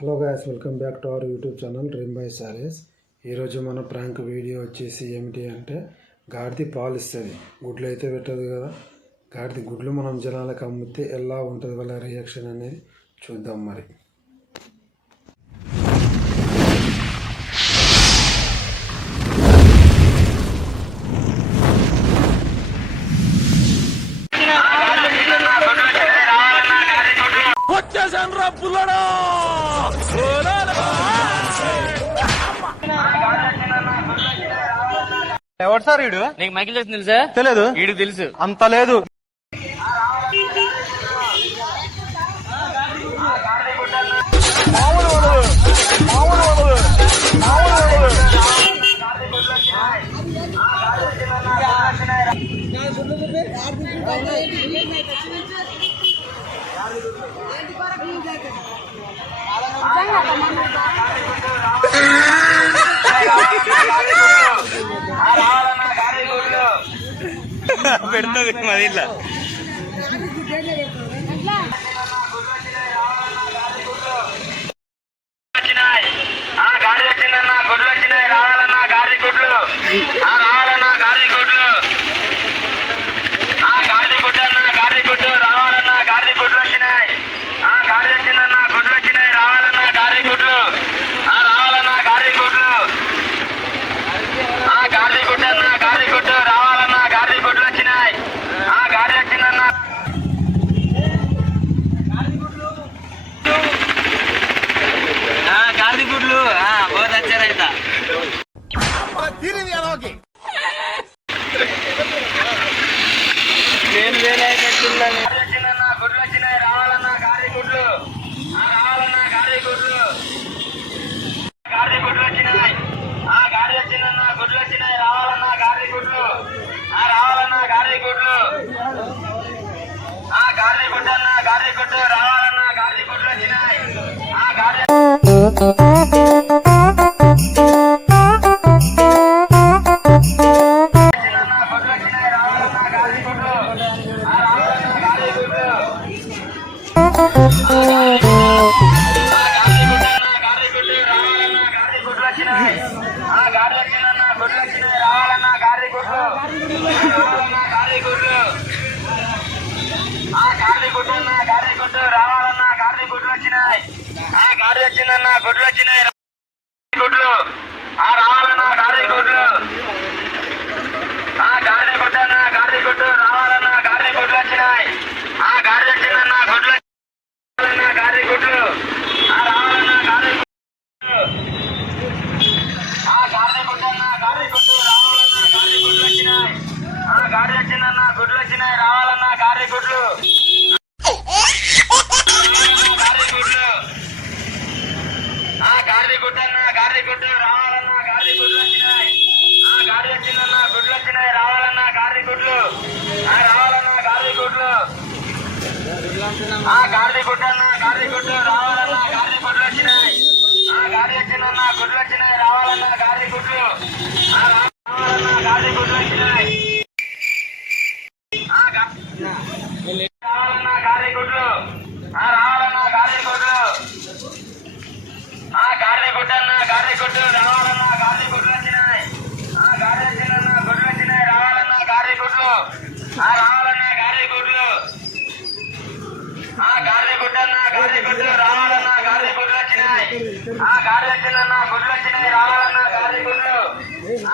Hello guys, welcome back to our YouTube channel dream by saris. ఈరోజు మన prank video వచ్చేసి ఏమిటి అంటే, గాడిది పాలు ఇస్తుంది, గుడ్లు అయితే పెట్టదు కదా. గాడిది గుడ్లు మనం జనాలకు అమ్మితే ఎలా ఉంటుంది వాళ్ళ రియాక్షన్ అనేది చూద్దాం. మరి ఎవరు సార్ వీడు? నీకు మైకిల్ జాక్సన్ తెలుసా? తెలియదు. వీడికి తెలుసు. అంత లేదు. పెడుతుంది మరి ఇట్లా. గాడి వచ్చిందన్న గుడ్లు వచ్చినాయి, రావాలన్న గాడి గుడ్లు, రావాలన్న గాడి గుడ్లు, గాడి గుడ్డు అన్న గాడి గుడ్డు, రావాలన్న గాడి గుడ్లు వచ్చినాయి, గాడి వచ్చిందన్న గుడ్లు వచ్చినాయి, రావాలన్న గాడి గుడ్లు, రావాలన్న గాడి గుడ్లు, గాడి గుడ్డు అన్న గాడి గుడ్డు, రావాలన్న గాడి గుడ్లు వచ్చినాయి, గాడి వచ్చిందన్న గాడి గుడ్లు बहुत अच्छा रहता. నేను వేరే గుడ్లు వచ్చినాయి, రావాలన్న గాడి గుడ్లు, రావాలన్న గాడి గుడ్లు, గాడి గుడ్లు వచ్చినాయి, గాడి వచ్చిందన్న గుడ్లు వచ్చినాయి, రావాలన్న గాడి గుడ్లు, రావాలన్న గాడి గుడ్లు, గాడి గుడ్డు అన్న గాడి గుడ్డు, రావాలన్న గాడి గుడ్లు వచ్చినాయి, గాడి వచ్చిందన్న గుడ్లు వచ్చినాయి, గుడ్లు రావాలన్న గాడి గుడ్లు, గాడి గుడ్డు అన్న గాడి గుడ్డు, రావాలన్న గాడి గుడ్లు వచ్చినాయి, గాడి వచ్చిందన్న గుడ్లు, గాడి గుడ్లు, రావాలన్న గాడి గుడ్లు, గాడి గుడ్డు అన్న గాడి గుడ్డు, రావాలన్న గాడి గుడ్లు వచ్చినాయి, గాడి వచ్చిందన్న గుడ్లు వచ్చినాయి, రావాలన్న గాడి గుడ్లు, గాడి గుడ్డు అన్న గాడి గుడ్డు, రావాలన్న గాడి గుడ్లు వచ్చినాయి, గాడి వచ్చిందన్న గుడ్లు వచ్చినాయి, రావాలన్న గాడి గుడ్లు, రావాలన్న గాడి గుడ్లు, గాడి గుడ్డు అన్న గాడి గుడ్డు, రావాలన్న గాడి గుడ్లు వచ్చినాయి, గాడి వచ్చిందన్న గుడ్లు వచ్చినాయి, రావాలన్న గాడి గుడ్లు, రావాలన్న గాడి గుడ్లు వచ్చినాయి, రావాలన్న గాడి గుడ్లు, రావాలన్న గాడి గుడ్లు, గాడి గుడ్డు అన్న గాడి గుడ్డు, రావాలన్న గాడి గుడ్లు వచ్చినాయి, గాడి వచ్చిందన్న గుడ్లు వచ్చినాయి, రావాలన్న గాడి గుడ్లు, రావాలన్న గాడి గుడ్లు, గాడి గుడ్డు అన్న గాడి గుడ్డు, రావాలన్న గాడి గుడ్లు వచ్చినాయి, గాడి వచ్చిందన్న గుడ్లు వచ్చినాయి, రావాలన్న గాడి గుడ్లు,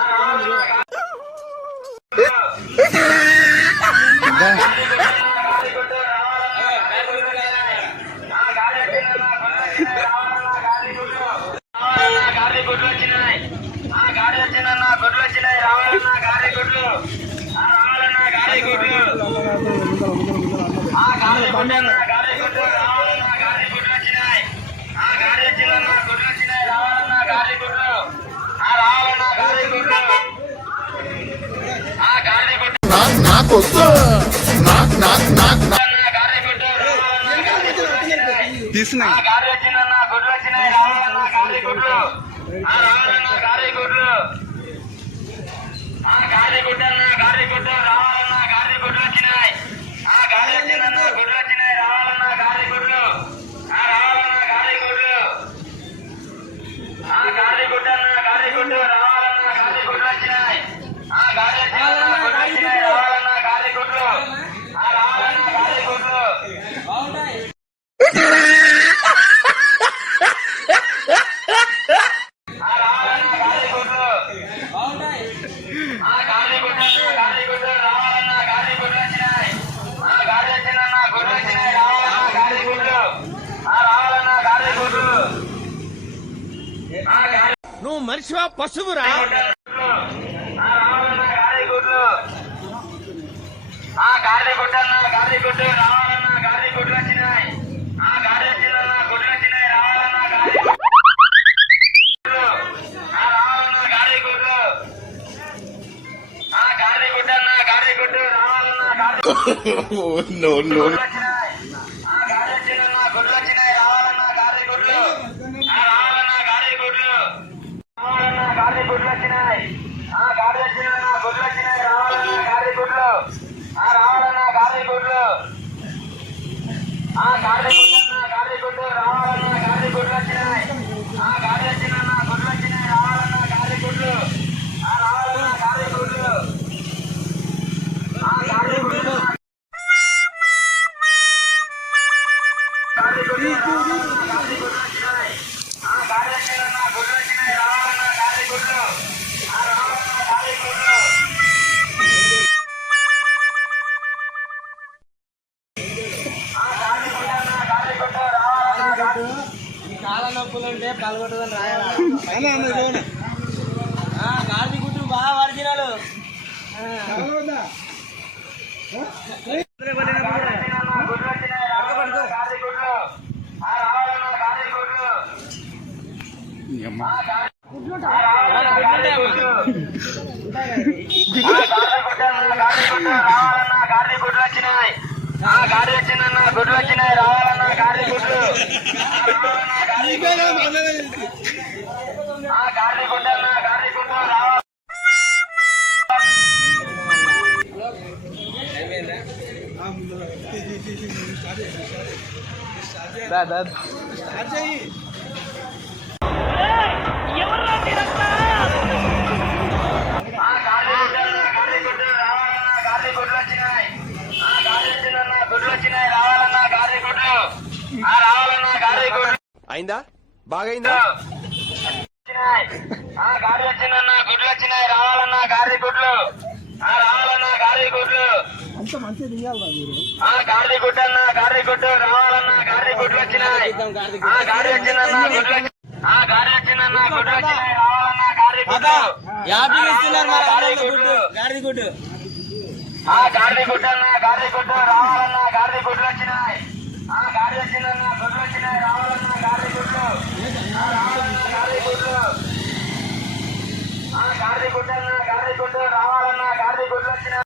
రావాలన్న గాడి గుడ్డు, గాడి గుడ్లు వచ్చినాయి, గాడి వచ్చిందన్న గుడ్లు వచ్చినాయి, రావాలన్న గాడి గుడ్లు, రావాలన్న గాడి గుడ్లు, గాడి గుడ్డు అన్న గాడి గుడ్డు, రావాలన్న గాడి గుడ్లు వచ్చినాయి, గాడి వచ్చిందన్న గుడ్లు వచ్చినాయి, రావాలన్న గాడి గుడ్లు, రావాలన్న గాడి గుడ్లు, గాడి గుడ్డు గాడి గుడ్డు, రావాలన్న గాడి వచ్చిందన్న గుడ్లు వచ్చినాయి, రావాలన్న గాడి గుడ్లు, రావాలన్న గాడి గుడ్లు, గాడి గుడ్డు అన్న గాడి గుడ్డు, రావాలన్న గాడి గుడ్లు వచ్చినాయి, గాడి వచ్చిందన్న గుడ్లు వచ్చినాయి, రావాలన్న గాడి గుడ్లు, రావాలన్న గాడి గుడ్లు, మనిషివా పశువురా రావాలన్నా గాడి గుడ్లు గాడి గుడ్డన్నా గాడి గుడ్డు రావాలన్నా గాడి గుడ్లు వచ్చినాయి గాడి వచ్చిందన్నా గుడ్లు వచ్చినాయి రావాలన్నా గాడి రావాలన్నా గాడి గుడ్లు గాడి గుడ్డన్నా గాడి గుడ్డు రావాలన్నా గాడి గుడ్లు వచ్చినాయి గాడి వచ్చిందన్నా గుడ్లు వచ్చినాయి రావాలన్నా గాడి గుడ్లు రావాలన్నా గాడి గుడ్లు రావాలన్నా గాడి గుడ్లు వచ్చినాయి గాడి వచ్చిందన్నా గుడ్లు వచ్చినాయి రావాలన్నా గాడి గుడ్లు రావాలన్నా గాడి గుడ్లు గాడి గుడ్డన్నా గాడి గుడ్డు రావాలన్నా గాడి గుడ్లు వచ్చినాయి గాడి వచ్చిందన్నా గుడ్లు వచ్చినాయి రావాలన్నా గాడి గుడ్లు రావాలన్నా గాడి గుడ్లు గాడి గుడ్లు గాడి గుడ్లు గాడి గుడ్లు వచ్చినాయి గాడి వచ్చిందన్నా గుడ్లు వచ్చినాయి రావాలన్నా గాడి గుడ్లు రావాలన్నా గాడి గుడ్లు కాళ్ళ నొప్పులు ఉంటే పలగొట్టదని రాయాలా గాడి గుడ్డు బాగా వర్జినాలు గాడి గుడ్లు వచ్చినాయి గాడి వచ్చిందన్నా గుడ్లు వచ్చినాయి రావాలన్నా గాడి గుడ్లు గాడి గుడ్డన్నా గాడి గుడ్లు రావాలి గాడి గుడ్డు రావాలన్నా గాడి గుడ్లు వచ్చినాయి గాడి వచ్చిందన్నా గుడ్లు వచ్చినాయి రావాలన్నా గాడి గుడ్లు రావాలన్నా గాడి గుడ్లు అయిందా బాగైందా గాడి వచ్చిందన్నా గుడ్లు వచ్చినాయి రావాలన్నా గాడి గుడ్లు రావాలన్నా గాడి గుడ్లు గాడి గుడ్డన్నా గాడి గుడ్డు రావాలన్నా గాడి గుడ్లు వచ్చినాయి గాడి వచ్చిందన్నా గుడ్లు గాడి వచ్చిందన్నా గుడ్లు వచ్చినాయి రావాలన్నా గాడి గుడ్లు యాభై ఇస్తున్నారు మరి గుడ్డు గాడి గుడ్డు గాడి గుడ్డన్నా గాడి గుడ్డు రావాలన్నా